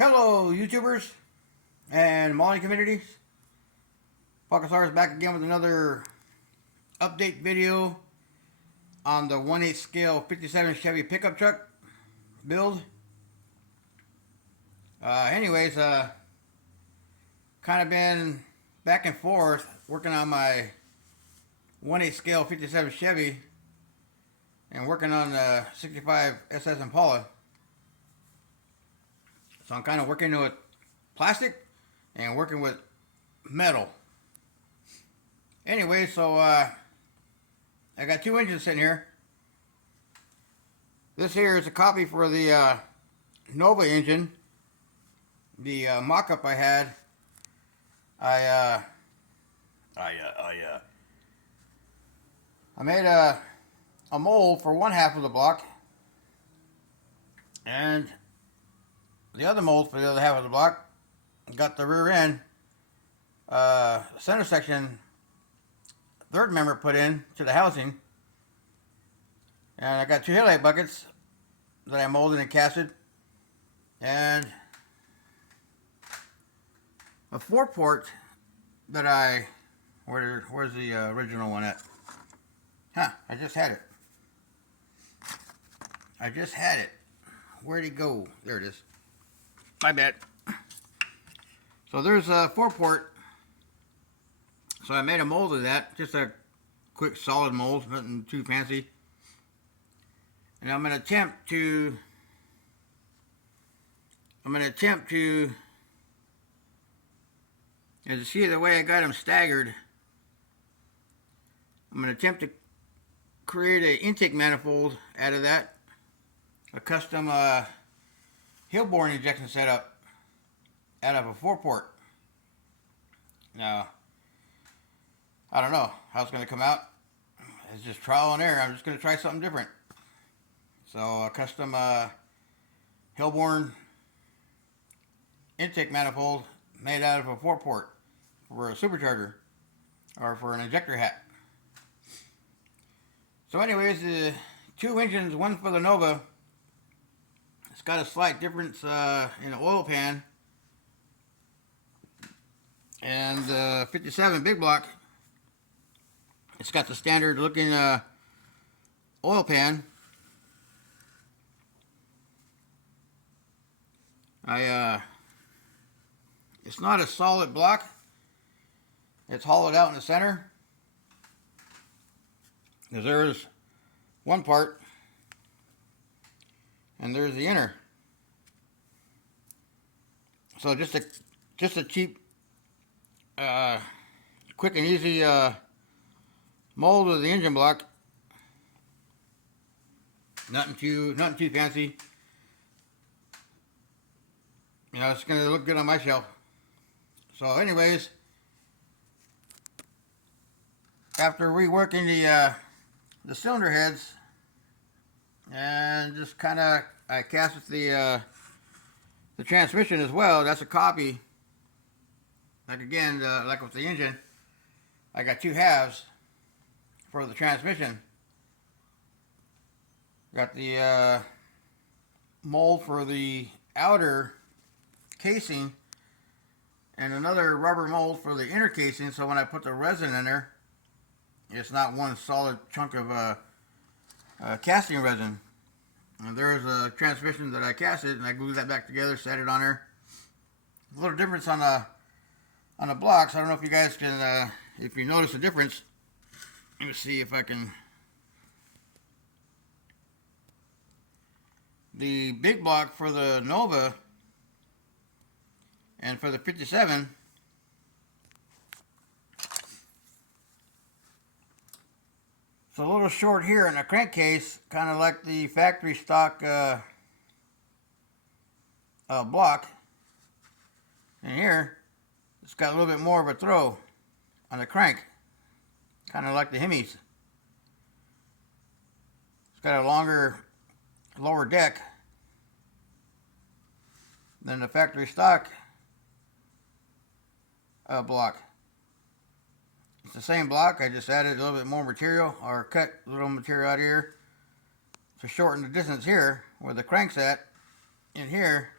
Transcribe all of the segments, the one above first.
Hello, YouTubers and modding communities. Pocketstar is back again with another update video on the 1/8 scale 57 Chevy pickup truck build. Anyways, kind of been back and forth working on my 1/8 scale 57 Chevy and working on the 65 SS Impala. So I'm kind of working with plastic and working with metal. Anyway, so I got two engines sitting here. This here is a copy for the Nova engine. The mock-up I had, I made a mold for one half of the block, and the other mold for the other half of the block. Got the rear end, center section, third member put in to the housing, and I got two headlight buckets that I molded and casted, and a 4-port that where's the original one at? I just had it. Where'd it go? There it is. My bad. So there's a 4-port. So I made a mold of that, just a quick solid mold, nothing too fancy. And I'm going to attempt to as you see the way I got them staggered, I'm going to attempt to create an intake manifold out of that, a custom Hillborn injection setup out of a 4-port. Now, I don't know how it's going to come out. It's just trial and error. I'm just going to try something different. So a custom Hillborn intake manifold made out of a 4-port for a supercharger or for an injector hat. So anyways, the two engines, one for the Nova, it's got a slight difference in the oil pan, and the 57 big block, it's got the standard looking oil pan. It's not a solid block. It's hollowed out in the center, because there's one part and there's the inner. So just a cheap, quick and easy mold of the engine block. Nothing too fancy. You know, it's gonna look good on my shelf. So anyways, after reworking the cylinder heads and just kind of, I cast with the transmission as well. That's a copy. Like again, like with the engine, I got two halves for the transmission. Got the mold for the outer casing and another rubber mold for the inner casing, so when I put the resin in there, it's not one solid chunk of casting resin. And there's a transmission that I casted, and I glued that back together, set it on there. A little difference on the blocks. I don't know if you guys can, if you notice a difference. Let me see if I can. The big block for the Nova and for the 57, it's a little short here in the crankcase, kind of like the factory stock block. And here, it's got a little bit more of a throw on the crank, kind of like the Hemis. It's got a longer lower deck than the factory stock block. It's the same block, I just added a little bit more material, or cut a little material out here to shorten the distance here where the crank's at. In here,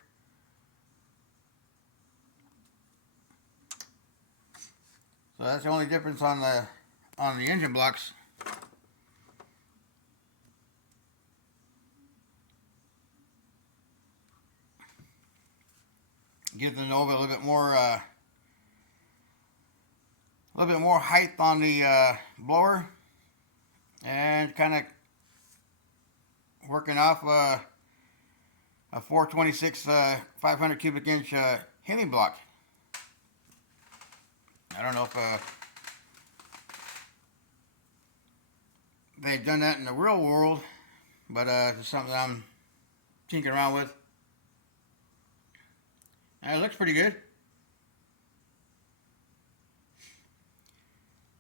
So that's the only difference on the engine blocks. Gives the Nova a little bit more height on the blower, and kind of working off a 426 500 cubic inch Hemi block. I don't know if they've done that in the real world, but it's something I'm tinkering around with. And it looks pretty good.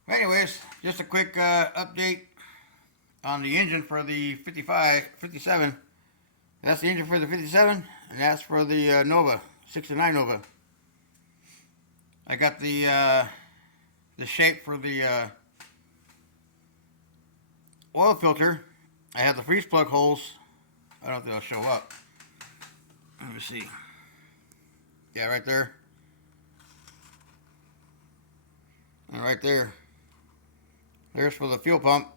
Anyways, just a quick update on the engine for the 57. That's the engine for the 57, and that's for the Nova, 69 Nova. I got the shape for the oil filter. I have the freeze plug holes. I don't know if they'll show up. Let me see. Yeah, right there. And right there. There's for the fuel pump.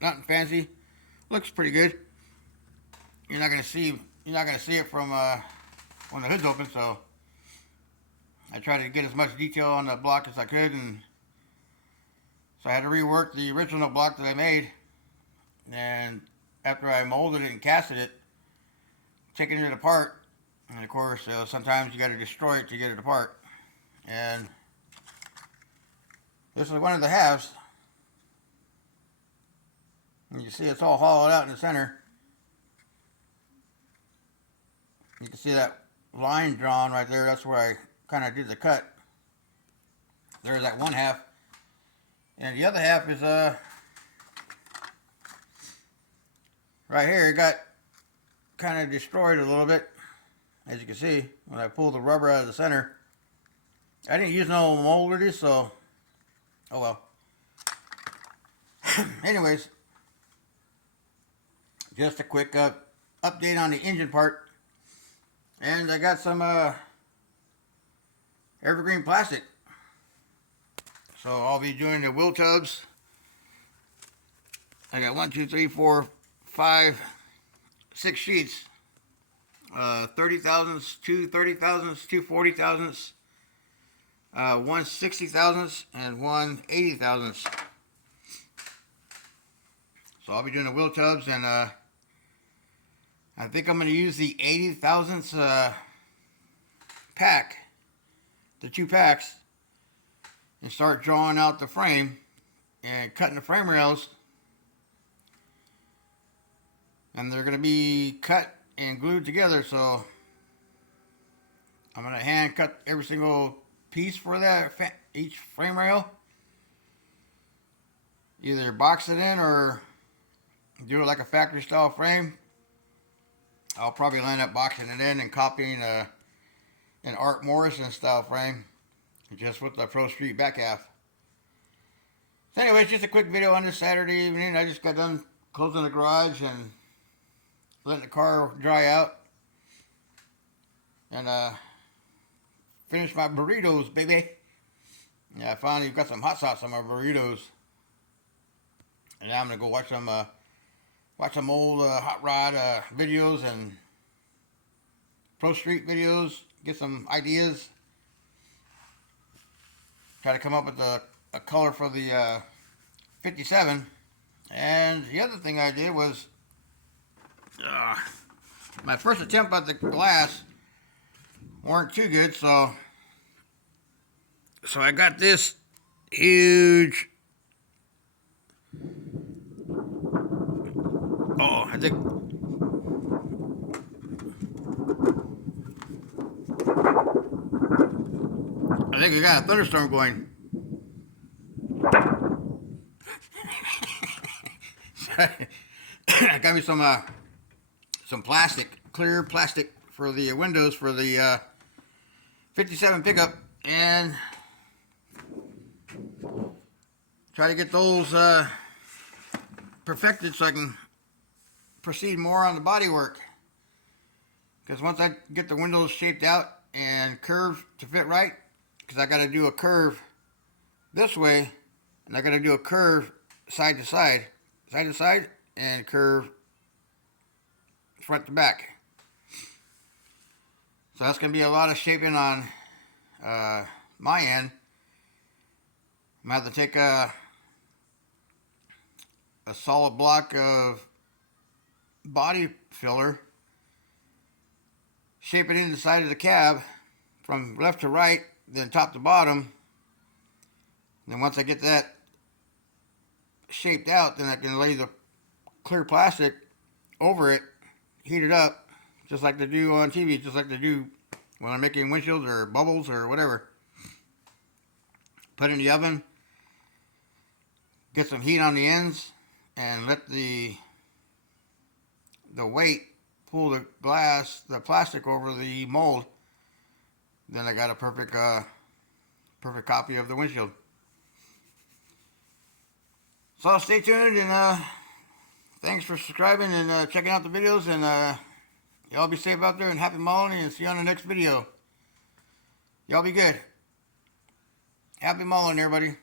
Nothing fancy. Looks pretty good. You're not gonna see it from when the hood's open, so I tried to get as much detail on the block as I could, and so I had to rework the original block that I made. And after I molded it and casted it, taking it apart, and of course sometimes you got to destroy it to get it apart. And this is one of the halves. And you see it's all hollowed out in the center. You can see that line drawn right there. That's where I kind of did the cut. There's that one half. And the other half is right here. It got kind of destroyed a little bit, as you can see, when I pulled the rubber out of the center. I didn't use no mold with this, so oh well. Anyways, just a quick update on the engine part. And I got some evergreen plastic. So I'll be doing the wheel tubs. I got 1, 2, 3, 4, 5, 6 sheets. 30 thousandths, 2 30 thousandths, 2 40 thousandths, 1 60 thousandths, and 1 80 thousandths. So I'll be doing the wheel tubs, and I think I'm going to use the 80 thousandths pack, the 2 packs, and start drawing out the frame and cutting the frame rails. And they're going to be cut and glued together, so I'm going to hand cut every single piece for that, each frame rail. Either box it in or do it like a factory style frame. I'll probably end up boxing it in and copying an Art Morrison style frame, just with the Pro Street back half. So anyways, just a quick video on this Saturday evening. I just got done closing the garage and letting the car dry out, and finished my burritos, baby. Yeah, I finally got some hot sauce on my burritos, and now I'm gonna go watch some old hot rod videos and Pro Street videos, get some ideas, try to come up with a color for the 57. And the other thing I did was my first attempt at the glass weren't too good, so I got this huge, I think we got a thunderstorm going. I got me some plastic, clear plastic for the windows for the 57 pickup, and try to get those perfected so I can proceed more on the body work. Because once I get the windows shaped out and curved to fit right, because I got to do a curve this way, and I got to do a curve side to side, and curve front to back. So that's going to be a lot of shaping on my end. I'm going to have to take a solid block of body filler, shape it in the side of the cab from left to right, then top to bottom. And then once I get that shaped out, then I can lay the clear plastic over it, heat it up, just like they do on TV, just like they do when I'm making windshields or bubbles or whatever. Put it in the oven, get some heat on the ends, and let the weight pull the plastic over the mold. Then I got a perfect copy of the windshield. So stay tuned, and thanks for subscribing and checking out the videos, and y'all be safe out there and happy modeling, and see you on the next video. Y'all be good. Happy modeling, everybody.